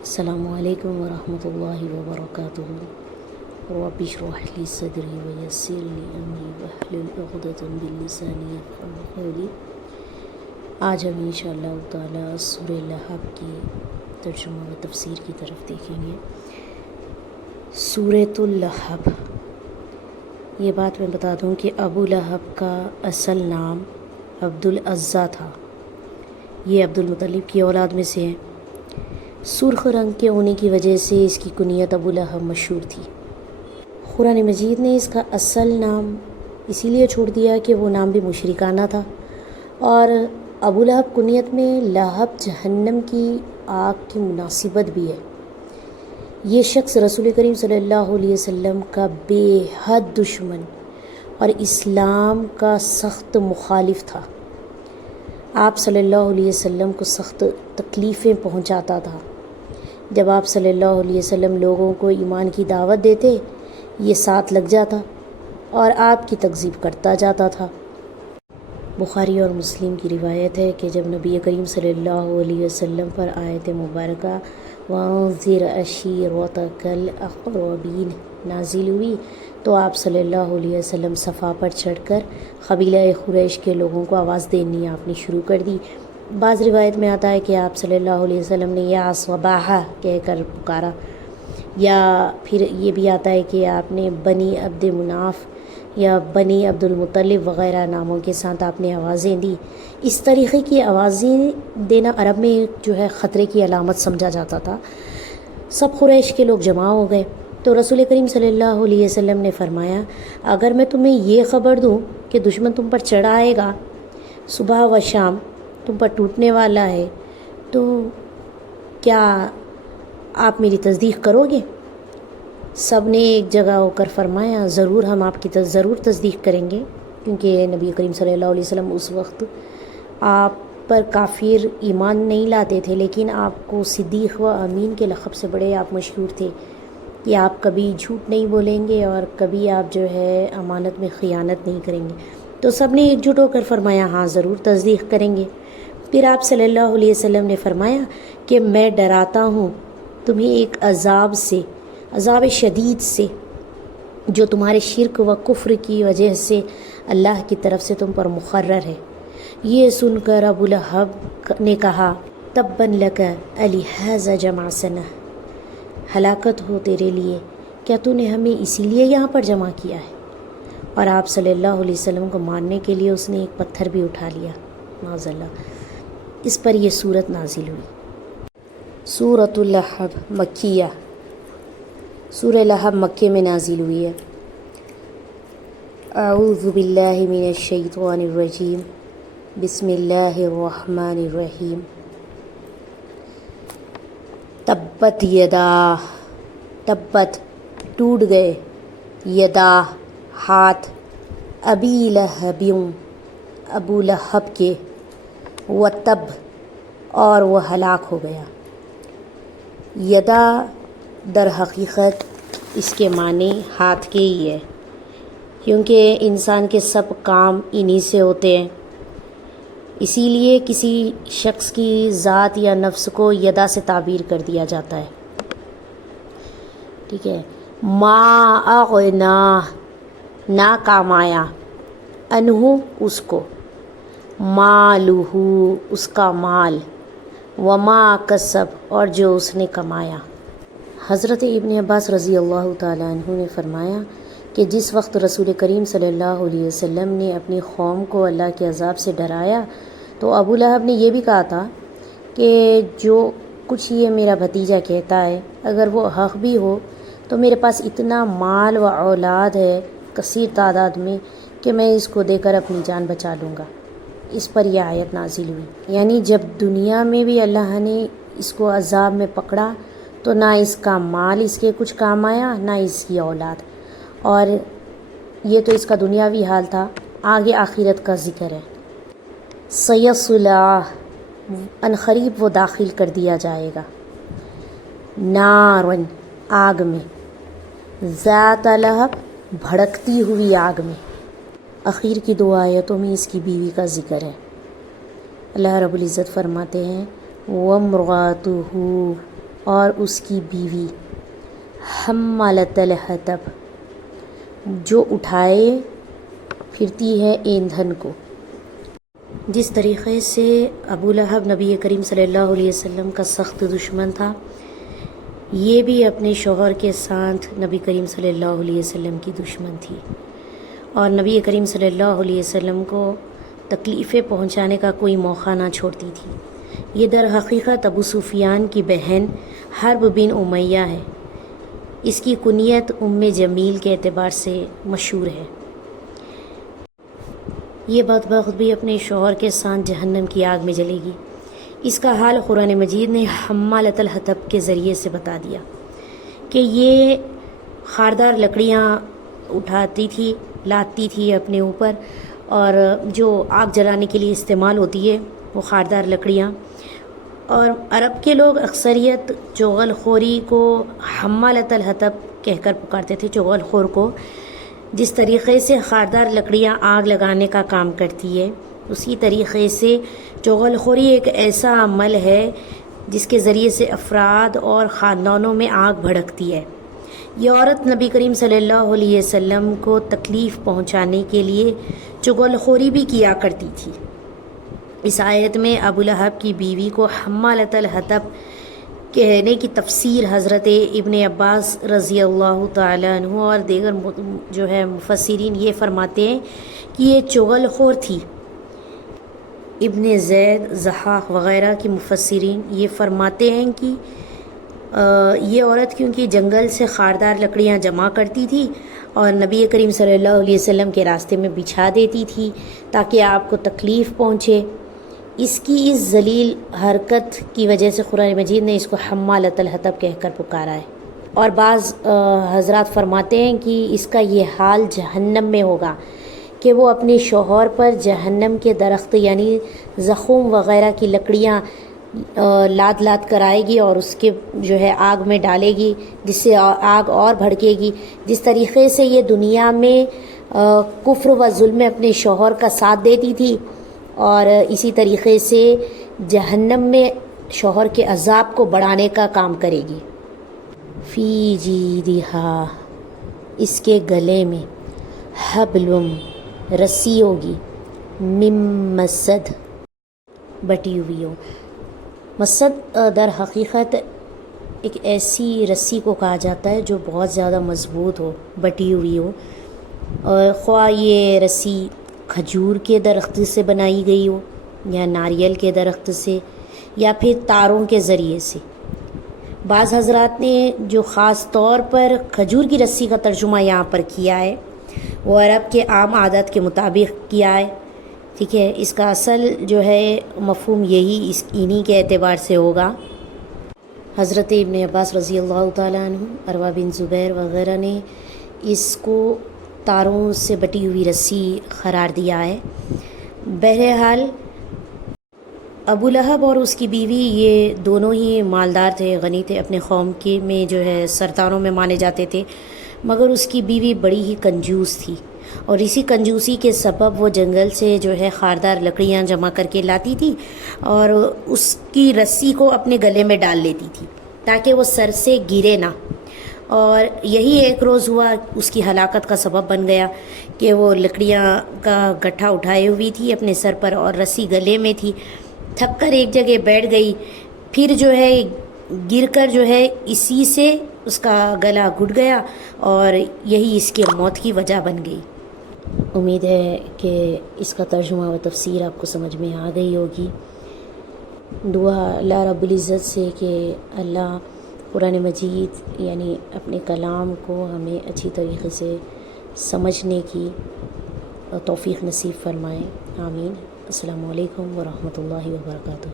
السلام علیکم ورحمۃ اللہ وبرکاتہ۔ رب اشرح لی صدری ویسر لی امری واحلل عقدۃ من لسانی یفقہوا قولی۔ آج ہم انشاءاللہ تعالی سورہ لہب کی ترجمہ و تفسیر کی طرف دیکھیں گے۔ سورۃ اللہب، یہ بات میں بتا دوں کہ ابو لہب کا اصل نام عبد العزیٰ تھا۔ یہ عبد المطلب کی اولاد میں سے ہیں۔ سرخ رنگ کے ہونے کی وجہ سے اس کی کنیت ابو لہب مشہور تھی۔ قرآن مجید نے اس کا اصل نام اسی لیے چھوڑ دیا کہ وہ نام بھی مشرکانہ تھا، اور ابو لہب کنیت میں لہب جہنم کی آگ کی مناسبت بھی ہے۔ یہ شخص رسول کریم صلی اللہ علیہ وسلم کا بے حد دشمن اور اسلام کا سخت مخالف تھا۔ آپ صلی اللہ علیہ وسلم کو سخت تکلیفیں پہنچاتا تھا۔ جب آپ صلی اللہ علیہ وسلم لوگوں کو ایمان کی دعوت دیتے، یہ ساتھ لگ جاتا اور آپ کی تکذیب کرتا جاتا تھا۔ بخاری اور مسلم کی روایت ہے کہ جب نبی کریم صلی اللہ علیہ وسلم پر آیت مبارکہ وَأَنذِرْ عَشِيرَتَكَ الْأَقْرَبِينَ نازل ہوئی تو آپ صلی اللہ علیہ وسلم صفا پر چڑھ کر قبیلہ قریش کے لوگوں کو آواز دینی آپ نے شروع کر دی۔ بعض روایت میں آتا ہے کہ آپ صلی اللہ علیہ وسلم نے یا صباحہ کہہ کر پکارا، یا پھر یہ بھی آتا ہے کہ آپ نے بنی عبد مناف یا بنی عبد المطلب وغیرہ ناموں کے ساتھ آپ نے آوازیں دی۔ اس طریقے کی آوازیں دینا عرب میں جو ہے خطرے کی علامت سمجھا جاتا تھا۔ سب قریش کے لوگ جمع ہو گئے تو رسول کریم صلی اللہ علیہ وسلم نے فرمایا، اگر میں تمہیں یہ خبر دوں کہ دشمن تم پر چڑھ آئے گا، صبح و شام تم پر ٹوٹنے والا ہے، تو کیا آپ میری تصدیق کرو گے؟ سب نے ایک جگہ ہو کر فرمایا، ضرور ہم آپ کی ضرور تصدیق کریں گے، کیونکہ نبی کریم صلی اللہ علیہ وسلم اس وقت آپ پر کافر ایمان نہیں لاتے تھے، لیکن آپ کو صدیق و امین کے لقب سے بڑے آپ مشہور تھے کہ آپ کبھی جھوٹ نہیں بولیں گے اور کبھی آپ جو ہے امانت میں خیانت نہیں کریں گے۔ تو سب نے ایک جٹ ہو کر فرمایا، ہاں ضرور تصدیق کریں گے۔ پھر آپ صلی اللہ علیہ وسلم نے فرمایا کہ میں ڈراتا ہوں تمہیں ایک عذاب سے، عذاب شدید سے، جو تمہارے شرک و کفر کی وجہ سے اللہ کی طرف سے تم پر مقرر ہے۔ یہ سن کر ابو لہب نے کہا، تباً لک الہذا جمعتنا، ہلاکت ہو تیرے لیے، کیا تو نے ہمیں اسی لیے یہاں پر جمع کیا ہے؟ اور آپ صلی اللہ علیہ وسلم کو مارنے کے لیے اس نے ایک پتھر بھی اٹھا لیا، معاذ اللہ۔ اس پر یہ سورت نازل ہوئی۔ سورۃ اللہب مکیہ، سورہ لہب مکے میں نازل ہوئی ہے۔ اعوذ باللہ من الشیطان الرجیم، بسم اللہ الرحمن الرحیم۔ تبت یدا، تبت ٹوٹ گئے، یدا ہاتھ، ابی لہب ابو لہب کے، وتب اور وہ ہلاک ہو گیا۔ یدا در حقیقت اس کے معنی ہاتھ کے ہی ہے، کیونکہ انسان کے سب کام انہی سے ہوتے ہیں، اسی لیے کسی شخص کی ذات یا نفس کو یدا سے تعبیر کر دیا جاتا ہے۔ ٹھیک ہے۔ ما اغنا، نہ کام آیا، انہو اس کو، مالہو اس کا مال، وما کسب اور جو اس نے کمایا۔ حضرت ابن عباس رضی اللہ تعالیٰ عنہ نے فرمایا کہ جس وقت رسول کریم صلی اللہ علیہ وسلم نے اپنی قوم کو اللہ کے عذاب سے ڈرایا تو ابو لہب نے یہ بھی کہا تھا کہ جو کچھ یہ میرا بھتیجا کہتا ہے اگر وہ حق بھی ہو تو میرے پاس اتنا مال و اولاد ہے کثیر تعداد میں کہ میں اس کو دے کر اپنی جان بچا لوں گا۔ اس پر یہ آیت نازل ہوئی، یعنی جب دنیا میں بھی اللہ نے اس کو عذاب میں پکڑا تو نہ اس کا مال اس کے کچھ کام آیا، نہ اس کی اولاد، اور یہ تو اس کا دنیاوی حال تھا، آگے آخرت کا ذکر ہے۔ سیصلی، عنقریب وہ داخل کر دیا جائے گا، نارن آگ میں، ذات لہب بھڑکتی ہوئی آگ میں۔ اخیر کی دو آیتوں میں اس کی بیوی کا ذکر ہے۔ اللہ رب العزت فرماتے ہیں وَامْرَأَتُهُ، اور اس کی بیوی حمالۃ الحطب، جو اٹھائے پھرتی ہے ایندھن کو۔ جس طریقے سے ابو لہب نبی کریم صلی اللہ علیہ وسلم کا سخت دشمن تھا، یہ بھی اپنے شوہر کے ساتھ نبی کریم صلی اللہ علیہ وسلم کی دشمن تھی، اور نبی کریم صلی اللہ علیہ وسلم کو تکلیفیں پہنچانے کا کوئی موقع نہ چھوڑتی تھی۔ یہ در حقیقت ابو سفیان کی بہن حرب بن امیہ ہے۔ اس کی کنیت جمیل کے اعتبار سے مشہور ہے۔ یہ بدبخت بھی اپنے شوہر کے ساتھ جہنم کی آگ میں جلے گی۔ اس کا حال قرآن مجید نے حمالۃ الحطب کے ذریعے سے بتا دیا کہ یہ خاردار لکڑیاں اٹھاتی تھی، لاتی تھی اپنے اوپر، اور جو آگ جلانے کے لیے استعمال ہوتی ہے وہ خاردار لکڑیاں۔ اور عرب کے لوگ اکثریت چغل خوری کو حمالۃ الحطب کہہ کر پکارتے تھے، چغل خور کو۔ جس طریقے سے خاردار لکڑیاں آگ لگانے کا کام کرتی ہے، اسی طریقے سے چغل خوری ایک ایسا عمل ہے جس کے ذریعے سے افراد اور خاندانوں میں آگ بھڑکتی ہے۔ یہ عورت نبی کریم صلی اللہ علیہ وسلم کو تکلیف پہنچانے کے لیے چغل خوری بھی کیا کرتی تھی۔ اس آیت میں ابو لہب کی بیوی کو حمالۃ الحطب کہنے کی تفسیر حضرت ابن عباس رضی اللہ تعالیٰ عنہ اور دیگر جو ہے مفسرین یہ فرماتے ہیں کہ یہ چغل خور تھی۔ ابن زید، ضحاک وغیرہ کی مفسرین یہ فرماتے ہیں کہ یہ عورت کیونکہ جنگل سے خاردار لکڑیاں جمع کرتی تھی اور نبی کریم صلی اللہ علیہ وسلم کے راستے میں بچھا دیتی تھی تاکہ آپ کو تکلیف پہنچے، اس کی اس ذلیل حرکت کی وجہ سے قرآن مجید نے اس کو حمالۃ الحطب کہہ کر پکارا ہے۔ اور بعض حضرات فرماتے ہیں کہ اس کا یہ حال جہنم میں ہوگا کہ وہ اپنے شوہر پر جہنم کے درخت یعنی زخم وغیرہ کی لکڑیاں لاد لاد کر آئے گی اور اس کے جو ہے آگ میں ڈالے گی، جس سے آگ اور بھڑکے گی۔ جس طریقے سے یہ دنیا میں کفر و ظلم میں اپنے شوہر کا ساتھ دیتی تھی، اور اسی طریقے سے جہنم میں شوہر کے عذاب کو بڑھانے کا کام کرے گی۔ فی جیدہا، اس کے گلے میں، حبلم، رسی ہوگی، من مسد، بٹی ہوئی ہو۔ مسد در حقیقت ایک ایسی رسی کو کہا جاتا ہے جو بہت زیادہ مضبوط ہو، بٹی ہوئی ہو، اور خواہ یہ رسی کھجور کے درخت سے بنائی گئی ہو یا ناریل کے درخت سے یا پھر تاروں کے ذریعے سے۔ بعض حضرات نے جو خاص طور پر کھجور کی رسی کا ترجمہ یہاں پر کیا ہے وہ عرب کے عام عادت کے مطابق کیا ہے، ٹھیک ہے۔ اس کا اصل جو ہے مفہوم یہی انہی کے اعتبار سے ہوگا۔ حضرت ابن عباس رضی اللہ تعالیٰ عنہ، عروہ بن زبیر وغیرہ نے اس کو تاروں سے بٹی ہوئی رسی قرار دیا ہے۔ بہرحال ابو لہب اور اس کی بیوی یہ دونوں ہی مالدار تھے، غنی تھے، اپنے قوم کے میں جو ہے سرداروں میں مانے جاتے تھے، مگر اس کی بیوی بڑی ہی کنجوس تھی، اور اسی کنجوسی کے سبب وہ جنگل سے جو ہے خاردار لکڑیاں جمع کر کے لاتی تھی اور اس کی رسی کو اپنے گلے میں ڈال لیتی تھی تاکہ وہ سر سے گرے نہ، اور یہی ایک روز ہوا اس کی ہلاکت کا سبب بن گیا کہ وہ لکڑیاں کا گٹھا اٹھائے ہوئی تھی اپنے سر پر اور رسی گلے میں تھی، تھک کر ایک جگہ بیٹھ گئی، پھر جو ہے گر کر جو ہے اسی سے اس کا گلا گھٹ گیا اور یہی اس کے موت کی وجہ بن گئی۔ امید ہے کہ اس کا ترجمہ و تفسیر آپ کو سمجھ میں آ گئی ہوگی۔ دعا اللہ رب العزت سے کہ اللہ قرآن مجید یعنی اپنے کلام کو ہمیں اچھی طریقے سے سمجھنے کی توفیق نصیب فرمائے، آمین۔ السلام علیکم ورحمۃ اللہ وبرکاتہ۔